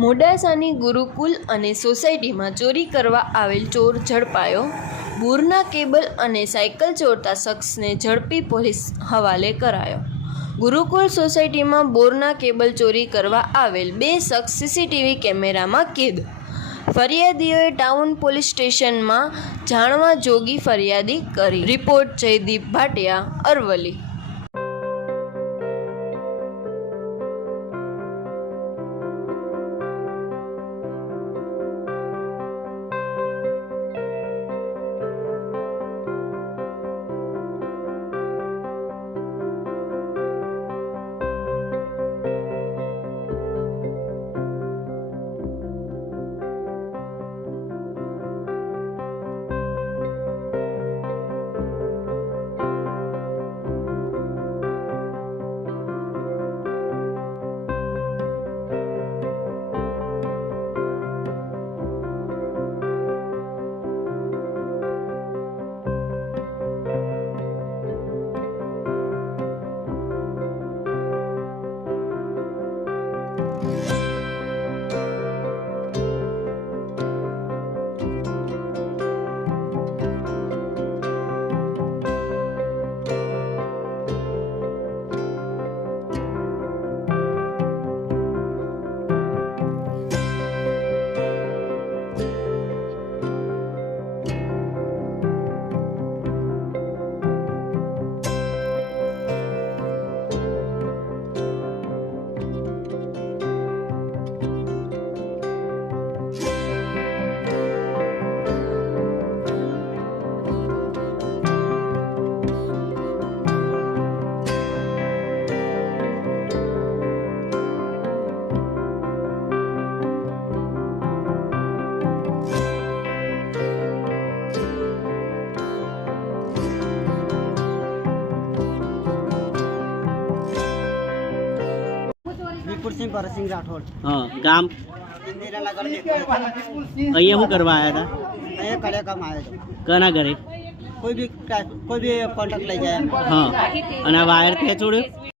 મોડાસાની ગુરુકુલ અને સોસાયટીમાં ચોરી કરવા આવેલ ચોર ઝડપાયો। બૂરના કેબલ અને સાયકલ ચોરતા શખ્સને ઝડપી પોલીસ હવાલે કરાયો। ગુરુકુલ સોસાયટીમાં બોરના કેબલ ચોરી કરવા આવેલ 2 શખ્સ સીસીટીવી કેમેરામાં કેદ। ફરિયાદીઓએ ટાઉન પોલીસ સ્ટેશનમાં જાણવા જોગી ફરિયાદી કરી। રિપોર્ટ જયદીપ ભાટિયા, અરવલ્લી। सिंह भरत सिंह राठौड़। हाँ, गाम इंदिरा नगर में अहिया हूँ करवा आया था। ये कड़े कम आए थे। कना करे कोई भी कॉन्टेक्ट ले जाए। हाँ, અને વાયર તે છોડ્યો